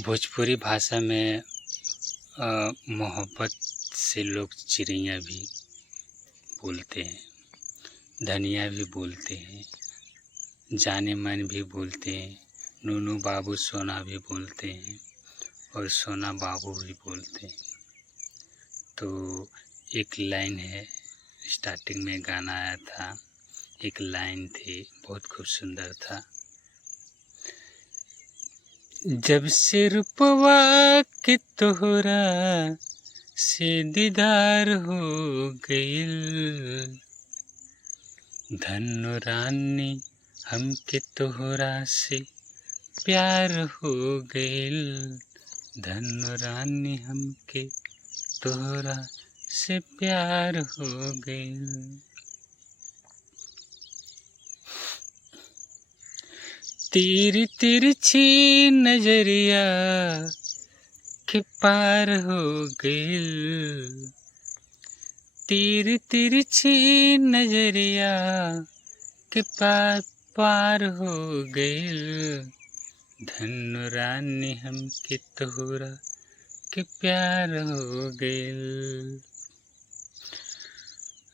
भोजपुरी भाषा में मोहब्बत से लोग चिड़ैया भी बोलते हैं, धनिया भी बोलते हैं, जाने मन भी बोलते हैं, नूनू बाबू सोना भी बोलते हैं और सोना बाबू भी बोलते हैं। तो एक लाइन है, स्टार्टिंग में गाना आया था, एक लाइन थी, बहुत खूब सुंदर था। जब से रूपवा के तोहरा से दीदार हो गइल, धन्नो रानी हमके तोहरा से प्यार हो गइल, धन्नो रानी हमके तोहरा से प्यार हो गइल। तेरी तिरछी नजरिया के पार हो गइल, तेरी तिरछी नजरिया के पार हो गइल, धन्नो रानी हमके तोहरा के प्यार हो गइल।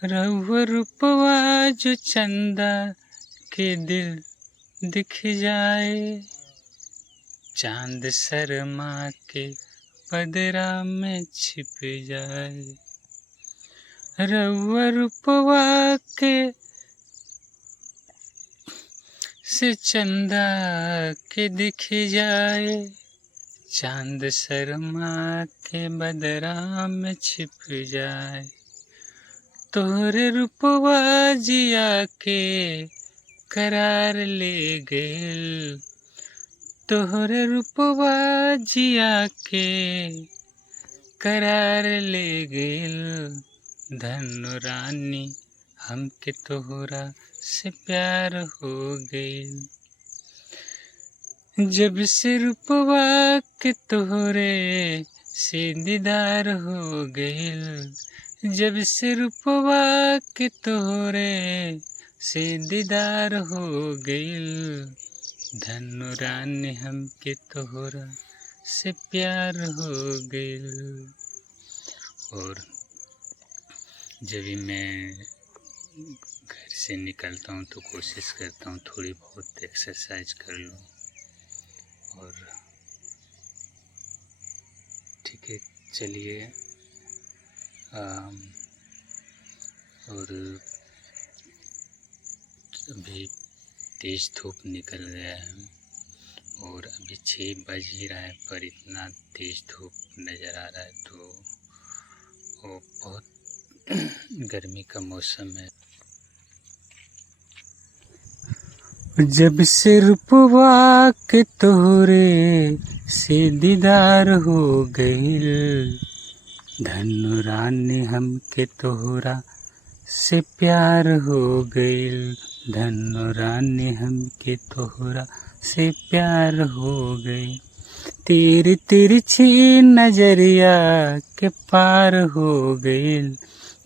रउआ रूपवा जो चंदा के दिल दिख जाए, चांद शर्मा के बदरा में छिप जाए। रउआ रूपवा के से चंदा के दिख जाए, चांद शर्मा के बदरा में छिप जाए। तोहरे रूपवा जिया के करार ले गइल, तोहरे रूपवा जिया के करार ले गइल, धन्नो रानी हमके तोहरा से प्यार हो गइल। जब से रूपवा के तोहरे से दीदार हो गइल, जब से रूपवा के तोहरे से दीदार हो गइल, धन्नो रानी हमके तोहरा से प्यार हो गइल। और जब भी मैं घर से निकलता हूँ तो कोशिश करता हूँ थोड़ी बहुत एक्सरसाइज कर लूँ। और ठीक है, चलिए। और अभी तेज धूप निकल गया है और अभी 6 बज ही रहा है, पर इतना तेज धूप नज़र आ रहा है, तो वो बहुत गर्मी का मौसम है। जब से रूपवा के तोहरे से दीदार हो गइल, धन्नो रानी हमके तोहरा से प्यार हो गइल, धन्नो रानी हमके तोहरा से प्यार हो गइल। तेरी तिरछी नजरिया के पार हो गइल,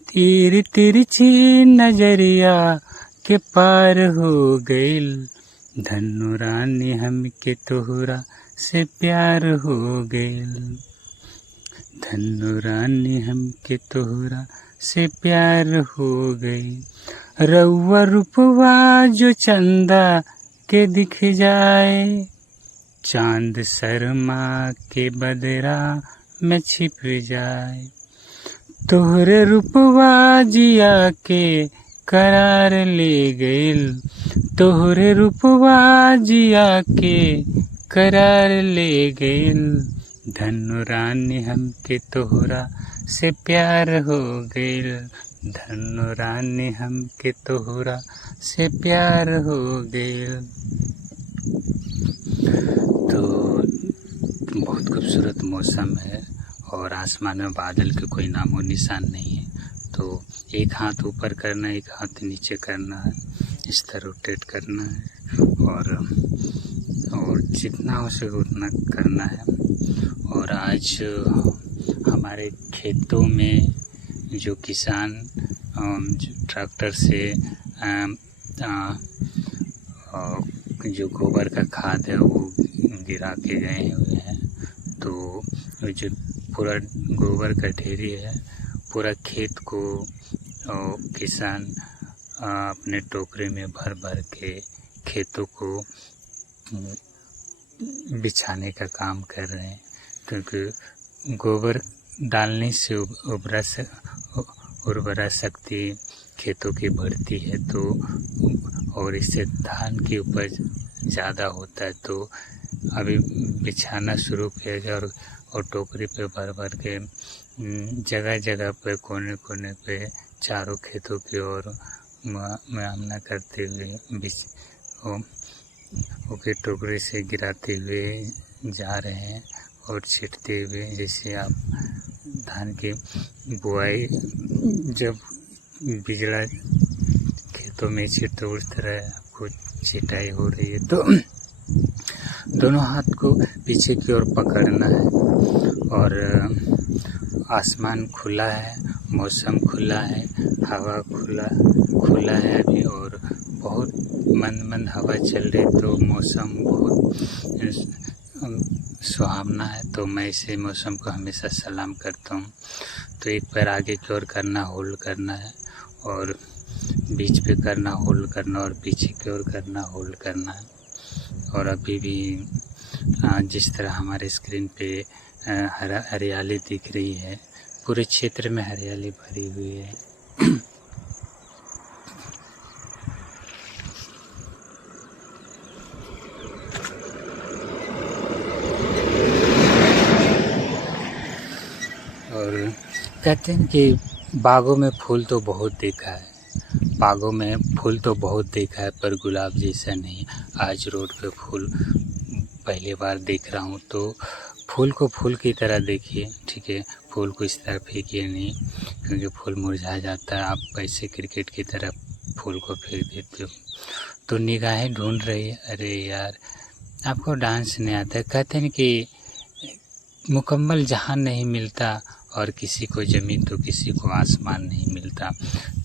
तेरी तिरछी नजरिया के पार हो गइल, धन्नो रानी हमके तोहरा से प्यार हो गइल, धन्नो रानी हमके तोहरा से प्यार हो गइल। रउआ रूपवा जो चंदा के दिख जाए, चांद शर्मा के बदरा में छिप जाए। तोहरे रूपवा जिया के करार ले गइल, तोहरे रूपवा जिया के करार ले गइल, धन्नो रानी हमके तोहरा से प्यार हो गइल, धन्नो रानी हमके तोहरा से प्यार हो गइल। तो बहुत खूबसूरत मौसम है और आसमान में बादल के कोई नामो निशान नहीं है। तो एक हाथ ऊपर करना है, एक हाथ नीचे करना है, इस तरह रोटेट करना है और जितना हो सके उतना करना है। और आज हमारे खेतों में जो किसान जो ट्रैक्टर से जो गोबर का खाद है वो गिरा के गए हुए हैं, तो वो जो पूरा गोबर का ढेरी है, पूरा खेत को किसान अपने टोकरे में भर भर के खेतों को बिछाने का काम कर रहे हैं, क्योंकि गोबर डालने से उर्वरा शक्ति खेतों की बढ़ती है, तो और इससे धान की उपज ज़्यादा होता है। तो अभी बिछाना शुरू किया गया और टोकरी पे भर भर के जगह जगह पे कोने कोने पे चारों खेतों की ओर मुआयना करते हुए ओके टोकरी से गिराते हुए जा रहे हैं और छिटते हुए, जैसे आप धान की बुआई जब बिजड़ा खेतों में छिटते उस तरह आपको छिटाई हो रही है। तो दोनों हाथ को पीछे की ओर पकड़ना है और आसमान खुला है, मौसम खुला है, हवा खुला है अभी और बहुत मंद हवा चल रही, तो मौसम बहुत सुहावना है। तो मैं इसे मौसम को हमेशा सलाम करता हूँ। तो एक पैर आगे की ओर करना, होल्ड करना है और बीच पे करना, होल्ड करना और पीछे की ओर करना, होल्ड करना है। और अभी भी जिस तरह हमारे स्क्रीन पे हरियाली दिख रही है, पूरे क्षेत्र में हरियाली भरी हुई है। और कहते हैं कि बागों में फूल तो बहुत देखा है, बागों में फूल तो बहुत देखा है, पर गुलाब जैसा नहीं। आज रोड पे फूल पहली बार देख रहा हूँ। तो फूल को फूल की तरह देखिए, ठीक है। फूल को इस तरह फेंकिए नहीं, क्योंकि फूल मुरझा जाता है। आप ऐसे क्रिकेट की तरह फूल को फेंक देते हो। तो निगाहें ढूंढ रही है, अरे यार आपको डांस नहीं आता है। कहते हैं कि मुकम्मल जहान नहीं मिलता और किसी को ज़मीन तो किसी को आसमान नहीं मिलता।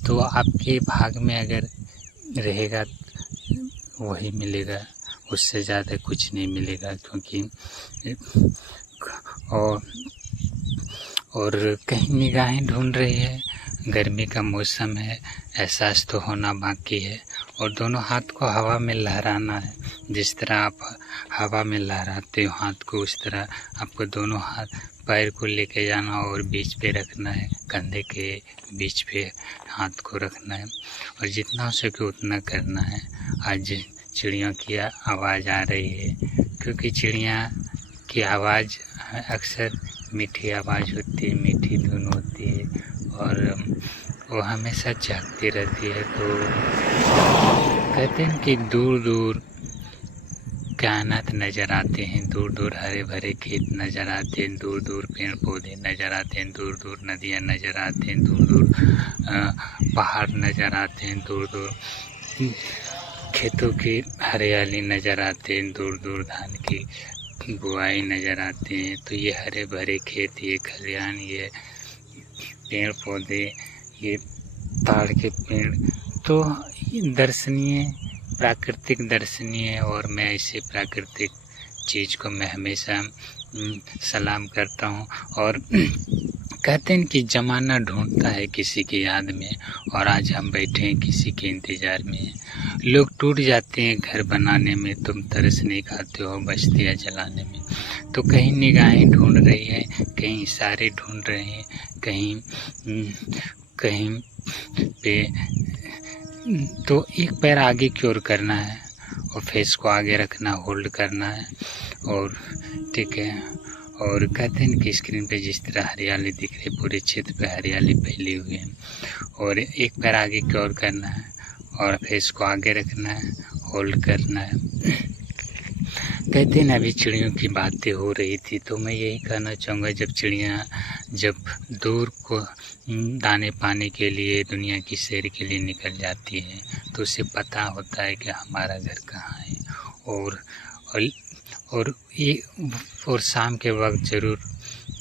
तो आपके भाग में अगर रहेगा वही मिलेगा, उससे ज़्यादा कुछ नहीं मिलेगा। क्योंकि और कहीं निगाहें ढूंढ रही है, गर्मी का मौसम है, एहसास तो होना बाकी है। और दोनों हाथ को हवा में लहराना है। जिस तरह आप हवा में लहराते हो हाथ को, उस तरह आपको दोनों हाथ पैर को लेके जाना और बीच पे रखना है, कंधे के बीच पे हाथ को रखना है और जितना हो सके उतना करना है। आज चिड़ियों की आवाज़ आ रही है, क्योंकि चिड़िया की आवाज़ अक्सर मीठी आवाज़ होती है, मीठी धुन होती है और वो हमेशा जागती रहती है। तो कहते हैं कि दूर दूर कायनात नज़र आते हैं, दूर दूर हरे भरे खेत नज़र आते हैं, दूर दूर पेड़ पौधे नज़र आते हैं, दूर दूर नदियाँ नज़र आते हैं, दूर दूर पहाड़ नज़र आते हैं, दूर दूर खेतों की हरियाली नज़र आते हैं, दूर दूर धान की बुआई नज़र आते हैं। तो ये हरे भरे खेत, ये खलिहान, ये पेड़ पौधे, ये ताड़ के पेड़, तो दर्शनीय, प्राकृतिक दर्शनीय। और मैं ऐसे प्राकृतिक चीज़ को मैं हमेशा सलाम करता हूँ। और कहते हैं कि ज़माना ढूंढता है किसी की याद में, और आज हम बैठे हैं किसी के इंतज़ार में। लोग टूट जाते हैं घर बनाने में, तुम तरस नहीं खाते हो बस्तियाँ जलाने में। तो कहीं निगाहें ढूंढ रही है, कहीं इशारे ढूंढ रहे हैं, कहीं पे। तो एक पैर आगे की ओर करना है और फेस को आगे रखना, होल्ड करना है और ठीक है। और कहते हैं कि स्क्रीन पे जिस तरह हरियाली दिख रही है, पूरे क्षेत्र पे हरियाली फैली हुई है। और एक पैर आगे की ओर करना है और फेस को आगे रखना है, होल्ड करना है। कहते हैं अभी चिड़ियों की बातें हो रही थी, तो मैं यही कहना चाहूँगा, जब चिड़िया जब दूर को दाने पाने के लिए, दुनिया की सैर के लिए निकल जाती है, तो उसे पता होता है कि हमारा घर कहाँ है। और शाम के वक्त ज़रूर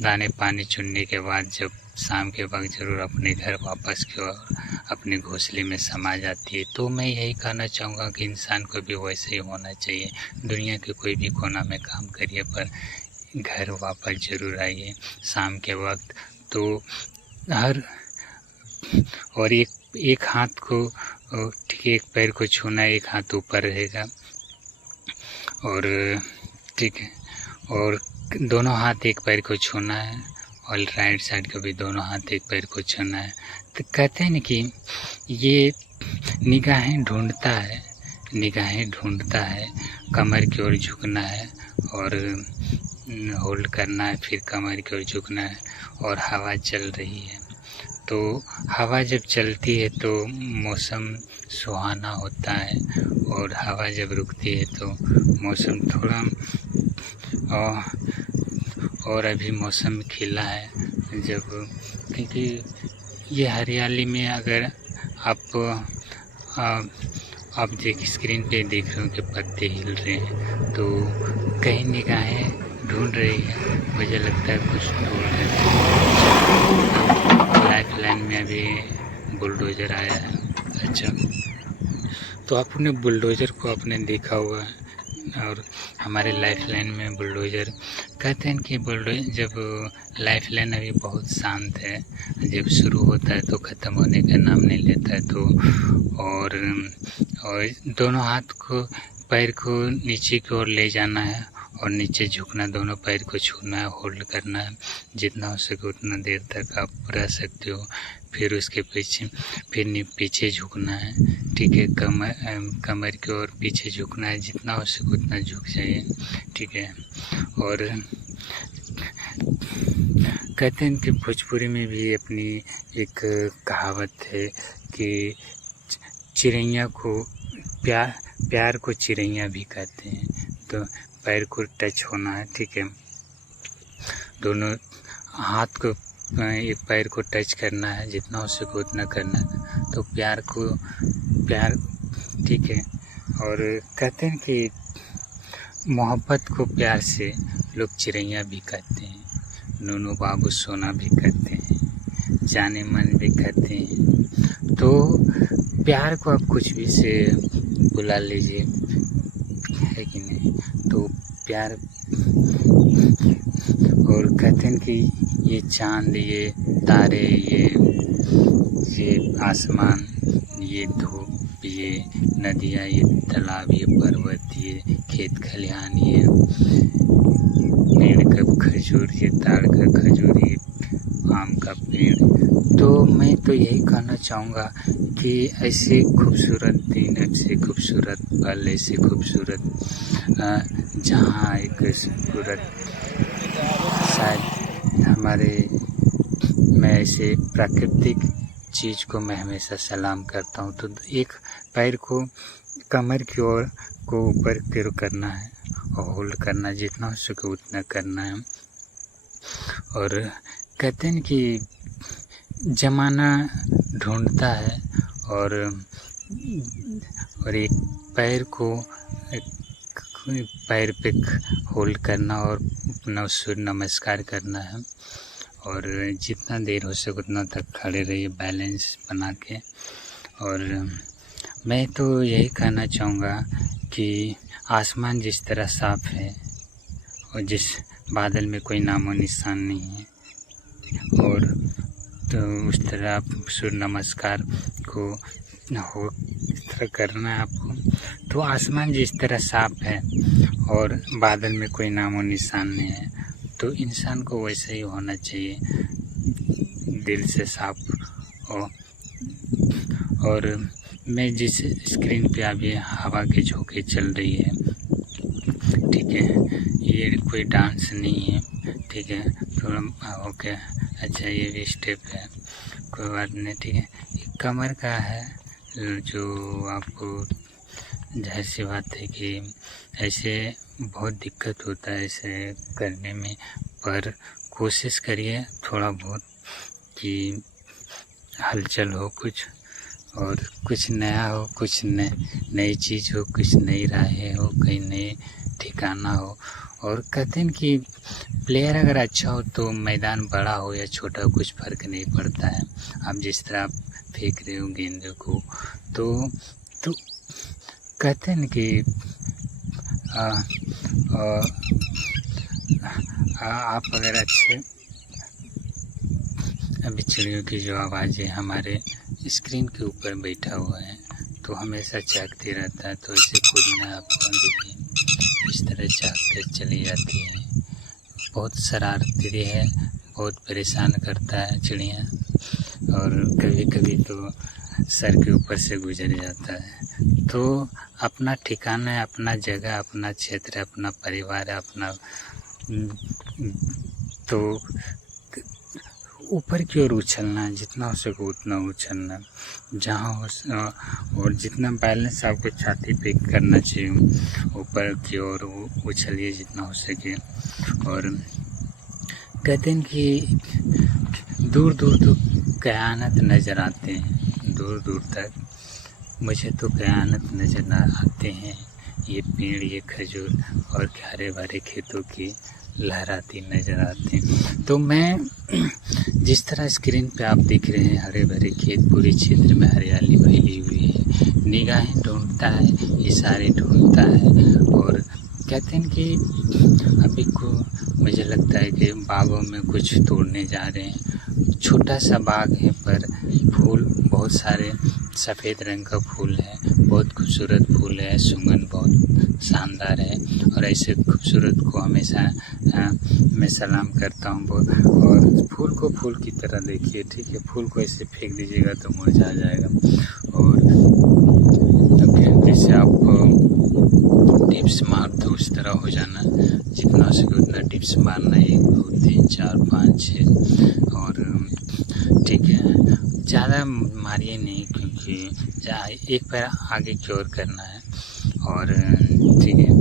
दाने पानी चुनने के बाद जब शाम के वक्त ज़रूर अपने घर वापस की ओर अपने घोंसले में समा जाती है। तो मैं यही कहना चाहूँगा कि इंसान को भी वैसे ही होना चाहिए। दुनिया के कोई भी कोना में काम करिए, पर घर वापस ज़रूर आइए शाम के वक्त। तो हर और एक हाथ को ठीक है, एक पैर को छूना, एक हाथ ऊपर रहेगा और ठीक है, और दोनों हाथ एक पैर को छूना है और राइट साइड का भी दोनों हाथ एक पैर को छूना है। तो कहते हैं ना कि ये निगाहें ढूंढता है, कमर की ओर झुकना है और होल्ड करना है, फिर कमर की ओर झुकना है और हवा चल रही है। तो हवा जब चलती है तो मौसम सुहाना होता है और हवा जब रुकती है तो मौसम थोड़ा और अभी मौसम खिला है जब, क्योंकि ये हरियाली में अगर आप स्क्रीन पे देख रहे हो कि पत्ते हिल रहे हैं, तो कहीं निगाहें ढूंढ रही है, मुझे लगता है कुछ ढूंढ रहे हैं। लाइफ लाइन में अभी बुलडोज़र आया है। अच्छा, तो आपने बुलडोज़र को आपने देखा हुआ है, और हमारे लाइफ लाइन में बुलडोज़र कहते हैं कि जब लाइफ लाइन अभी बहुत शांत है, जब शुरू होता है तो ख़त्म होने का नाम नहीं लेता है। तो और दोनों हाथ को, पैर को नीचे की ओर ले जाना है और नीचे झुकना, दोनों पैर को छूना है, होल्ड करना है, जितना हो सके उतना देर तक आप रह सकते हो। फिर उसके पीछे झुकना है, ठीक है, कमर की ओर पीछे झुकना है, जितना हो सके उतना झुक जाइए, ठीक है। और कहते हैं कि भोजपुरी में भी अपनी एक कहावत है कि चिड़ैया को प्यार को चिड़ैया भी कहते हैं। तो पैर को टच होना है, ठीक है, दोनों हाथ को एक पैर को टच करना है, जितना हो सके उतना करना है। तो प्यार, ठीक है। और कहते हैं कि मोहब्बत को प्यार से लोग चिड़ैया भी कहते हैं, नूनू बाबू सोना भी कहते हैं, जाने मन भी कहते हैं। तो प्यार को आप कुछ भी से बुला लीजिए, है कि नहीं। तो प्यार, और कहते हैं कि ये चाँद, ये तारे, ये आसमान, ये धूप, ये नदियाँ, ये तालाब, ये पर्वत, ये खेत खलिहान, ये पेड़ का खजूर, ये ताड़ का खजूर, ये आम का पेड़। तो मैं तो यही कहना चाहूँगा कि ऐसे खूबसूरत दिन, ऐसे खूबसूरत पल, ऐसे खूबसूरत जहाँ एक खूबसूरत शायद मैं ऐसे प्राकृतिक चीज़ को मैं हमेशा सलाम करता हूँ। तो एक पैर को कमर की ओर को ऊपर की ओर करना है और होल्ड करना, जितना हो सके उतना करना है। और कहते हैं कि ज़माना ढूंढता है और एक पैर पे होल्ड करना और अपना सूर्य नमस्कार करना है, और जितना देर हो सके उतना तक खड़े रहिए बैलेंस बना के। और मैं तो यही कहना चाहूँगा कि आसमान जिस तरह साफ़ है और जिस बादल में कोई नामो निशान नहीं है, और तो उस तरह आप सूर्य नमस्कार को इस तरह करना है आपको। तो आसमान जिस तरह साफ़ है और बादल में कोई नामो निशान नहीं है, तो इंसान को वैसा ही होना चाहिए, दिल से साफ। और मैं जिस स्क्रीन पे अभी हवा के झोंके चल रही है, ठीक है, ये कोई डांस नहीं है, ठीक है, थोड़ा ओके, अच्छा ये भी स्टेप है, कोई बात नहीं, ठीक है। कमर का है जो आपको जाहिर सी बात है कि ऐसे बहुत दिक्कत होता है ऐसे करने में, पर कोशिश करिए थोड़ा बहुत कि हलचल हो कुछ, और कुछ नया हो, कुछ नई चीज़ हो, कुछ नई राहें हो, कहीं नए ठिकाना हो। और कहते हैं कि प्लेयर अगर अच्छा हो तो मैदान बड़ा हो या छोटा हो कुछ फ़र्क नहीं पड़ता है। आप जिस तरह आप फेंक रहे हो गेंद को, तो कहते हैं कि आप अगर अच्छे अभी चिड़ियों की जो आवाज़ें हमारे स्क्रीन के ऊपर बैठा हुआ है तो हमेशा चहकते रहता है, तो ऐसे कूदना आपको देखिए इस तरह चहकते चली जाती है। बहुत शरारती है, बहुत परेशान करता है चिड़िया, और कभी कभी तो सर के ऊपर से गुजर जाता है। तो अपना ठिकाना है, अपना जगह, अपना क्षेत्र, अपना परिवार है, अपना तो ऊपर की ओर उछलना, जितना हो सके उतना उछलना, जहाँ हो और जितना बैलेंस आपको छाती पे करना चाहिए ऊपर की ओर उछलिए जितना हो सके। और कहते हैं कि दूर दूर तक कयामत नज़र आते हैं, दूर दूर तक मुझे तो कयामत नज़र आते हैं। ये पेड़, ये खजूर और हरे भरे खेतों की लहराती नज़र आते हैं। तो मैं जिस तरह स्क्रीन पे आप देख रहे हैं हरे भरे खेत, पूरे क्षेत्र में हरियाली फैली हुई है, निगाहें ढूंढता है, इशारे ढूंढता है। और कहते हैं कि अभी को मुझे लगता है कि बागों में कुछ तोड़ने जा रहे हैं। छोटा सा बाग है पर फूल बहुत सारे सफ़ेद रंग का फूल है, बहुत खूबसूरत फूल है, सुगंध बहुत शानदार है। और ऐसे खूबसूरत को हमेशा मैं सलाम करता हूँ। और फूल को फूल की तरह देखिए, ठीक है, फूल को ऐसे फेंक दीजिएगा तो मुरझा जाएगा। और जैसे आप टिप्स मार दो उस तरह हो जाना, जितना हो सके उतना टिप्स मारना, 1 2 3 4 5 6। और ठीक है, ज़्यादा मारिए नहीं, क्योंकि एक पैर आगे की ओर करना है और ठीक है,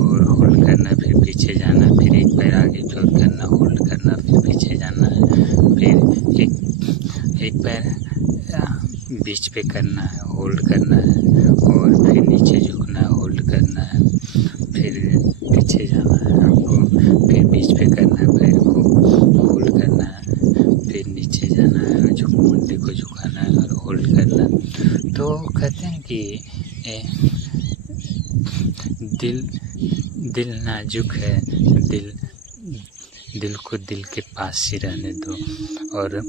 और होल्ड करना, फिर पीछे जाना, फिर एक पैर आगे की ओर करना, होल्ड करना, फिर पीछे जाना है, फिर एक पैर बीच पे करना है, होल्ड करना है, और फिर नीचे झुकना है, होल्ड करना है, फिर पीछे जाना है आपको, फिर बीच पे करना है, पैर को होल्ड करना है, फिर नीचे जाना है, मुंडे को झुकाना है और होल्ड करना है। तो कहते हैं कि दिल नाजुक है, दिल को दिल के पास ही रहने दो। और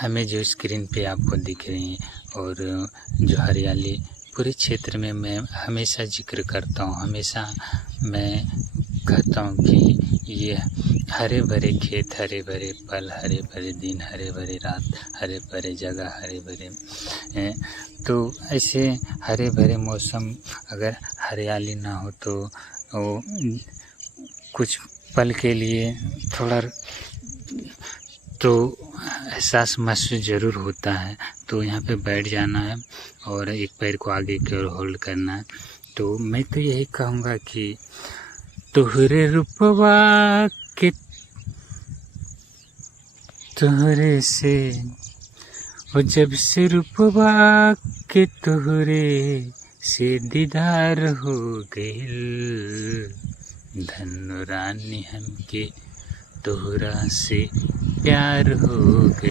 हमें जो स्क्रीन पे आपको दिख रही है और जो हरियाली पूरे क्षेत्र में मैं हमेशा जिक्र करता हूँ, हमेशा मैं कहता हूँ कि ये हरे भरे खेत, हरे भरे पल, हरे भरे दिन, हरे भरे रात, हरे भरे जगह, हरे भरे तो ऐसे हरे भरे मौसम, अगर हरियाली ना हो तो वो कुछ पल के लिए थोड़ा तो एहसास महसूस ज़रूर होता है। तो यहाँ पे बैठ जाना है और एक पैर को आगे की ओर होल्ड करना है। तो मैं तो यही कहूँगा कि तोहरे रूपवा के तोहरे से वो जब से रूपवा के तोहरे से दीदार हो गइल, धन्नो रानी हमके तोहरा से प्यार हो गइल।